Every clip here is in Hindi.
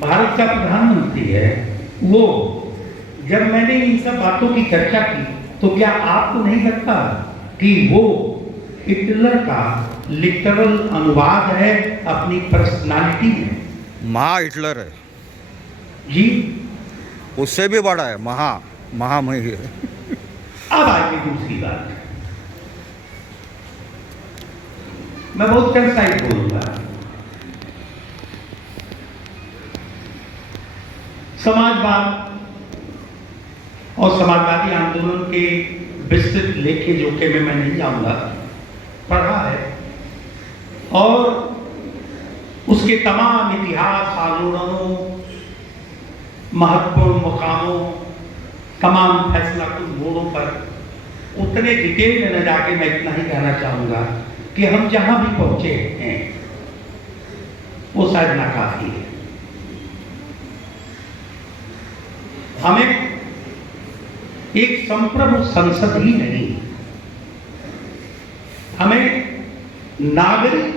भारत का प्रधानमंत्री है वो, जब मैंने इन सब बातों की चर्चा की तो क्या आपको नहीं लगता कि वो हिटलर का लिटरल अनुवाद है अपनी पर्सनालिटी में? महा हिटलर है जी, उससे भी बड़ा है, महामही है। अब आगे दूसरी बात, मैं बहुत कंसाइज बोलूंगा। समाजवाद और समाजवादी आंदोलन के विस्तृत लेखे जोखे में मैं नहीं जाऊंगा, पढ़ा है और उसके तमाम इतिहास, आंदोलनों, महत्वपूर्ण मुकामों, तमाम फैसलाकुन मोड़ों पर उतने डिटेल में न जाके मैं इतना ही कहना चाहूंगा कि हम जहां भी पहुंचे हैं वो शायद नाकाफी है। हमें एक संप्रभु संसद ही नहीं, हमें नागरिक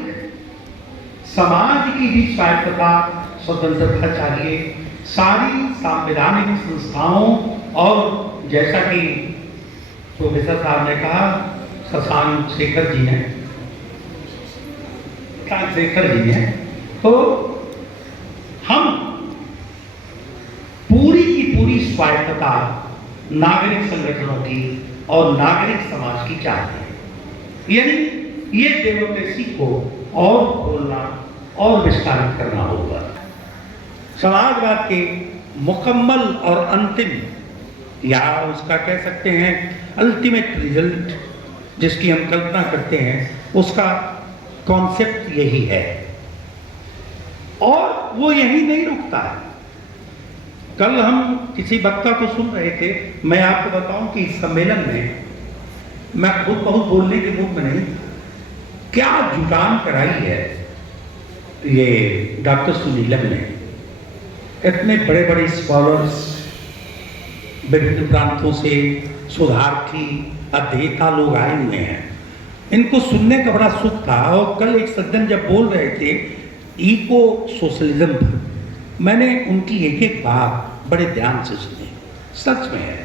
समाज की भी स्वायत्तता, स्वतंत्रता चाहिए। सारी सांविधानिक संस्थाओं और जैसा कि प्रोफेसर साहब ने कहा, शशांक शेखर जी ने, तो हम पूरी की पूरी स्वायत्तता नागरिक संगठनों की और नागरिक समाज की चाहते हैं। यानी ये डेमोक्रेसी को और खोलना और विस्तारित करना होगा। समाजवाद के मुकम्मल और अंतिम, या उसका कह सकते हैं अल्टीमेट रिजल्ट, जिसकी हम कल्पना करते हैं, उसका कॉन्सेप्ट यही है और वो यही नहीं रुकता है। कल हम किसी वक्ता को सुन रहे थे, मैं आपको बताऊं कि इस सम्मेलन में मैं खुद बहुत बोलने के मूड में नहीं, क्या जुटान कराई है ये डॉक्टर सुनीलम ने। इतने बड़े बड़े स्कॉलर्स, विभिन्न प्रांतों से सुधारथी, अध्येता लोग आए हुए हैं, इनको सुनने का बड़ा सुख था। और कल एक सज्जन जब बोल रहे थे इको सोशलिज्म पर, मैंने उनकी एक एक बात बड़े ध्यान से सुनी। सच में है,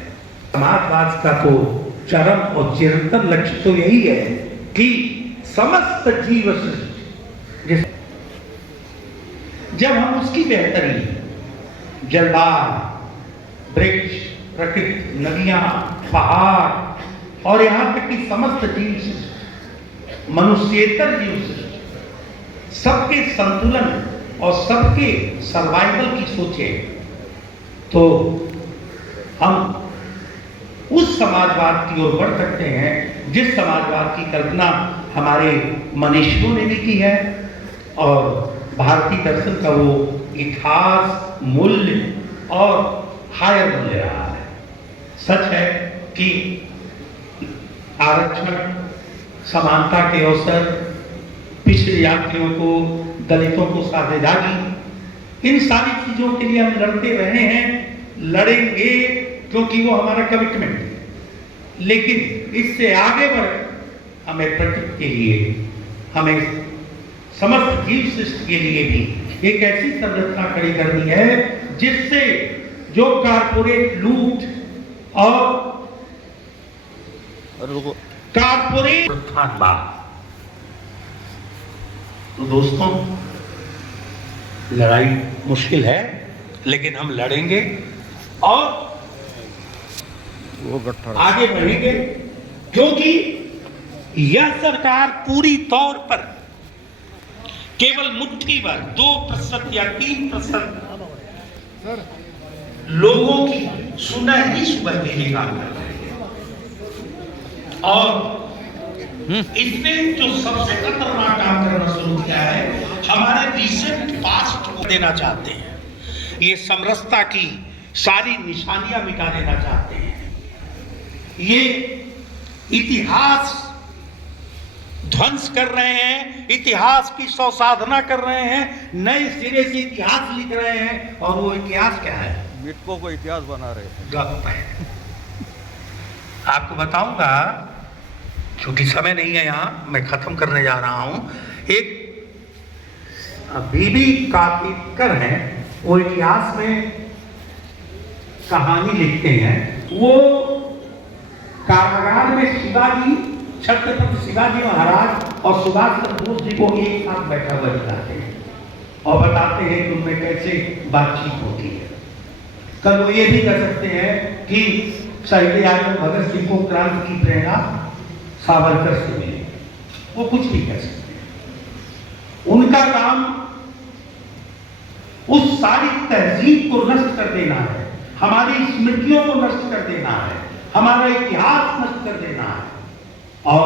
समाजवाद का तो चरम और चिरंतन लक्ष्य तो यही है कि समस्त जीव सृष्टि, जब हम उसकी बेहतरी, जलवायु, वृक्ष, प्रकृति, नदियां, पहाड़ और यहां तक कि समस्त जीव सृष्टि, मनुष्येतर जीव सृष्टि, सबके संतुलन और सबके सर्वाइवल की सोचे, तो हम उस समाजवाद की ओर बढ़ सकते हैं जिस समाजवाद की कल्पना हमारे मनीषियों ने भी की है और भारतीय दर्शन का वो इतिहास, मूल्य और हायर मूल्य रहा है। सच है कि आरक्षण, समानता के अवसर, पिछड़े यात्रियों को, दलितों को साझेदारी, इन सारी चीजों के लिए हम लड़ते रहे हैं, लड़ेंगे, क्योंकि वो हमारा कमिटमेंट है। लेकिन इससे आगे बढ़ हमें प्रकृति के लिए, हमें समस्त जीव सृष्टि के लिए भी एक ऐसी संरचना खड़ी करनी है जिससे जो कारपोरेट लूट और कारपोरेट उत्थानवाद, तो दोस्तों लड़ाई मुश्किल है, लेकिन हम लड़ेंगे और वो गट्ठा आगे बढ़ेंगे, क्योंकि यह सरकार पूरी तौर पर केवल मुट्ठी भर 2% या 3% लोगों की सुनहरी सुबह के लिए काम कर रही है। और इसने जो सबसे खतरनाक काम करना शुरू किया है, हमारे रिसेंट पास्ट को देना चाहते हैं। ये समरसता की सारी निशानियां मिटा देना चाहते हैं। ये इतिहास ध्वंस कर रहे हैं, इतिहास की संसाधना कर रहे हैं, नए सिरे से इतिहास लिख रहे हैं। और वो इतिहास क्या है? मिटको को इतिहास बना रहे हैं। गप है। आपको बताऊंगा, क्योंकि समय नहीं है यहां, मैं खत्म करने जा रहा हूं। एक बीबी कातिकर हैं, वो इतिहास में कहानी लिखते हैं। वो कारागार में शिवाजी, छत्रपति शिवाजी महाराज और सुभाष चंद्र बोस जी को एक साथ बैठा हुआ दिखाते हैं और बताते हैं कि उनमें कैसे बातचीत होती है। कल वो ये भी कह सकते हैं कि शहीद आजम भगत सिंह को क्रांति की प्रेरणा सावरकर से मिली, वो कुछ भी कह सकते हैं। उनका काम उस सारी तहजीब को नष्ट कर देना है, हमारी स्मृतियों को नष्ट कर देना है, हमारा इतिहास नष्ट कर देना है। और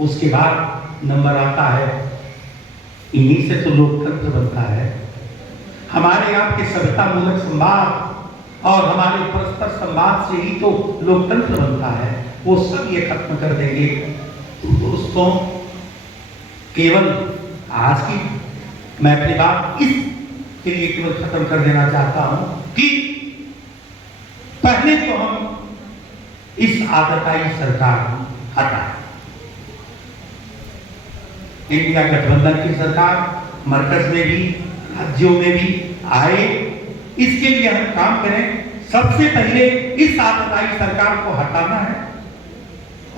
उसके बाद नंबर आता है, इन्हीं से तो लोकतंत्र बनता है। हमारे आपके सभ्यता मूलक संवाद और हमारे परस्पर संवाद से ही तो लोकतंत्र बनता है। वो सब ये खत्म कर देंगे। तो दोस्तों, केवल आज की मैं अपनी बात इसके लिए केवल खत्म कर देना चाहता हूं कि पहले तो हम इस आतताई सरकार को हटाएं। इंडिया गठबंधन की सरकार मरकज में भी, राज्यों में भी आए, इसके लिए हम काम करें। सबसे पहले इस आतताई सरकार को हटाना है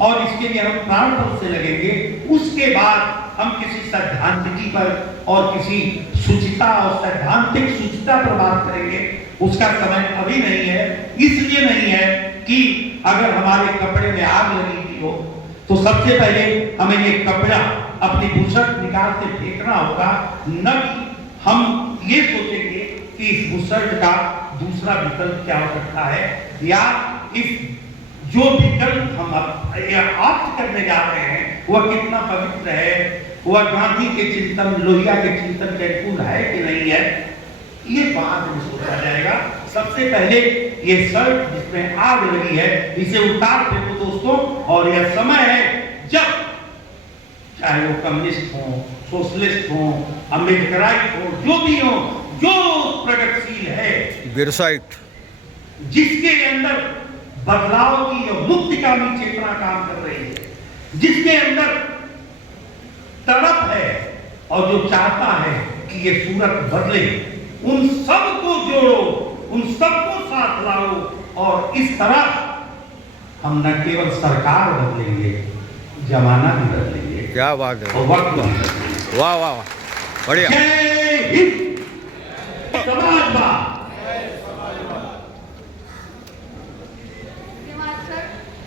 और इसके लिए हम प्राण बल से लगेंगे। उसके बाद हम किसी सैद्धांतिकी पर और किसी शुचिता और सैद्धांतिक शुचिता पर बात करेंगे। उसका समय अभी नहीं है। इसलिए नहीं है कि अगर हमारे कपड़े में आग लगी हुई हो तो सबसे पहले हमें ये कपड़ा अपनी बुसट निकाल के फेंकना होगा, न कि हम ये सोचेंगे कि इस बुसट का दूसरा विकल्प क्या हो सकता है, या इस जो विकल्प हम आप्त करने जा रहे हैं वह कितना पवित्र है, वह गांधी के चिंतन, लोहिया के चिंतन के अनुकूल है कि नहीं है, ये बाद में सोचा जाएगा। सबसे पहले ये शर्ट जिसमें आग लगी है इसे उतार फेंको दोस्तों। और यह समय है जब चाहे वो कम्युनिस्ट हो, सोशलिस्ट हो, अम्बेडकराइट हो, जो भी हो, जो प्रगतिशील है, बिरसाइट, जिसके अंदर बदलाव की और मुक्तिकामी चेतना काम कर रही है, जिसके अंदर तड़प है और जो चाहता है कि ये सूरत बदले, उन सबको जोड़ो, उन सबको साथ लाओ। और इस तरह हम न केवल सरकार बदलेंगे, जमाना भी बदलेंगे। क्या बात है, और वक्त भी बदलेंगे। वाह वाह वाह, बढ़िया। जय हिंद, समाजवाद।